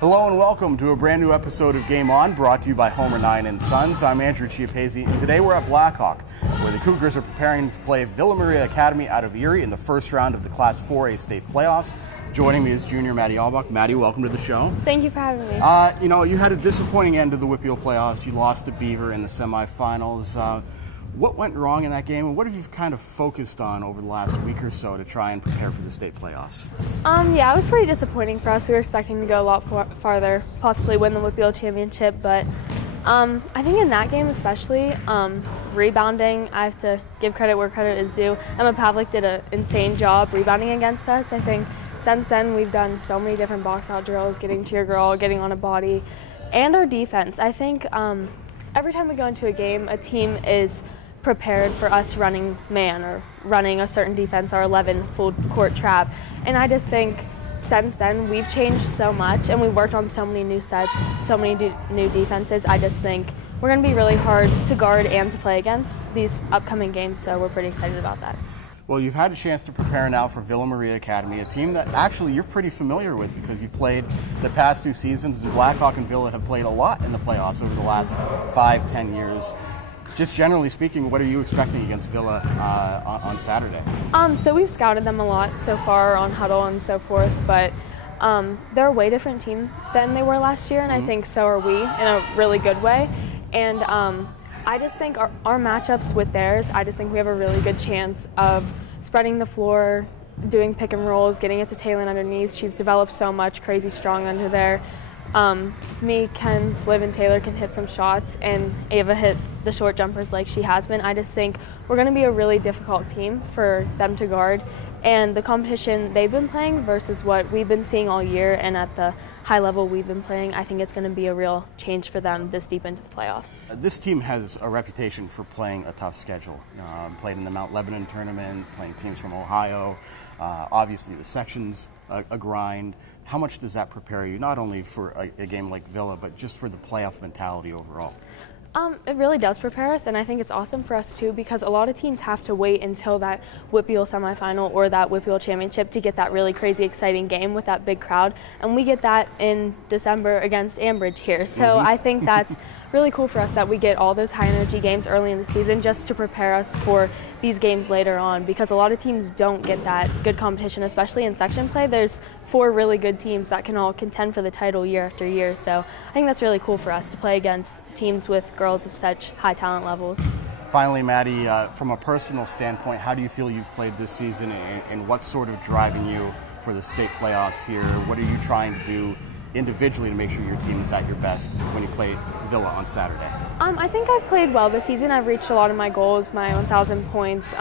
Hello and welcome to a brand new episode of Game On, brought to you by Homer 9 and Sons. I'm Andrew Chiappazzi, and today we're at Blackhawk, where the Cougars are preparing to play Villa Maria Academy out of Erie in the first round of the Class 4A state playoffs. Joining me is junior Mady Aulbach. Mady, welcome to the show. Thank you for having me. You had a disappointing end to the WPIAA playoffs. You lost to Beaver in the semifinals. What went wrong in that game, and what have you kind of focused on over the last week or so to try and prepare for the state playoffs? Yeah, it was pretty disappointing for us. We were expecting to go a lot farther, possibly win the WPIAA championship, but I think in that game especially, rebounding, I have to give credit where credit is due. Emma Pavlik did an insane job rebounding against us. I think since then we've done so many different box-out drills, getting to your girl, getting on a body, and our defense. I think every time we go into a game, a team is prepared for us running man or running a certain defense, our 11 full court trap. And I just think since then we've changed so much and we've worked on so many new sets, so many new defenses. I just think we're going to be really hard to guard and to play against these upcoming games, so we're pretty excited about that. Well, you've had a chance to prepare now for Villa Maria Academy, a team that actually you're pretty familiar with because you've played the past 2 seasons, and Blackhawk and Villa have played a lot in the playoffs over the last 5-10 years. Just generally speaking, what are you expecting against Villa on Saturday? So we've scouted them a lot so far on Huddle and so forth, but they're a way different team than they were last year, and I think so are we in a really good way. And I just think our matchups with theirs, I just think we have a really good chance of spreading the floor, doing pick and rolls, getting it to Taylor underneath. She's developed so much, crazy strong under there. Ken's, Liv, and Taylor can hit some shots, and Ava hit the short jumpers like she has been. I just think we're going to be a really difficult team for them to guard, and the competition they've been playing versus what we've been seeing all year and at the high level we've been playing, I think it's going to be a real change for them this deep into the playoffs. This team has a reputation for playing a tough schedule. Played in the Mount Lebanon tournament, playing teams from Ohio. Obviously the section's a grind. How much does that prepare you, not only for a game like Villa, but just for the playoff mentality overall? It really does prepare us, and I think it's awesome for us too, because a lot of teams have to wait until that WPIAA semifinal or that WPIAA championship to get that really crazy exciting game with that big crowd, and we get that in December against Ambridge here. So I think that's really cool for us that we get all those high energy games early in the season just to prepare us for these games later on, because a lot of teams don't get that good competition, especially in section play. There's 4 really good teams that can all contend for the title year after year, so I think that's really cool for us to play against teams with girls of such high talent levels. Finally, Mady, from a personal standpoint, how do you feel you've played this season, and what's sort of driving you for the state playoffs here? What are you trying to do individually to make sure your team is at your best when you play Villa on Saturday? I think I've played well this season. I've reached a lot of my goals, my 1,000 points,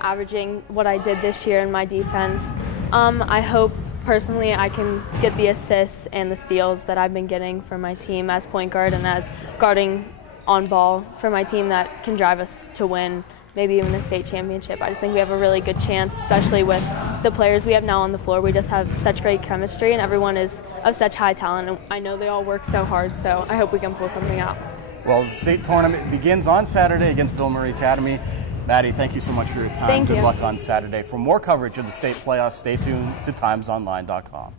averaging what I did this year in my defense. I hope personally I can get the assists and the steals that I've been getting for my team as point guard and as guarding on ball for my team that can drive us to win, maybe even a state championship. I just think we have a really good chance, especially with the players we have now on the floor. We just have such great chemistry, and everyone is of such high talent, and I know they all work so hard, so I hope we can pull something out. Well, the state tournament begins on Saturday against Villa Maria Academy. Mady, thank you so much for your time. Thank you. Good luck on Saturday. For more coverage of the state playoffs, stay tuned to timesonline.com.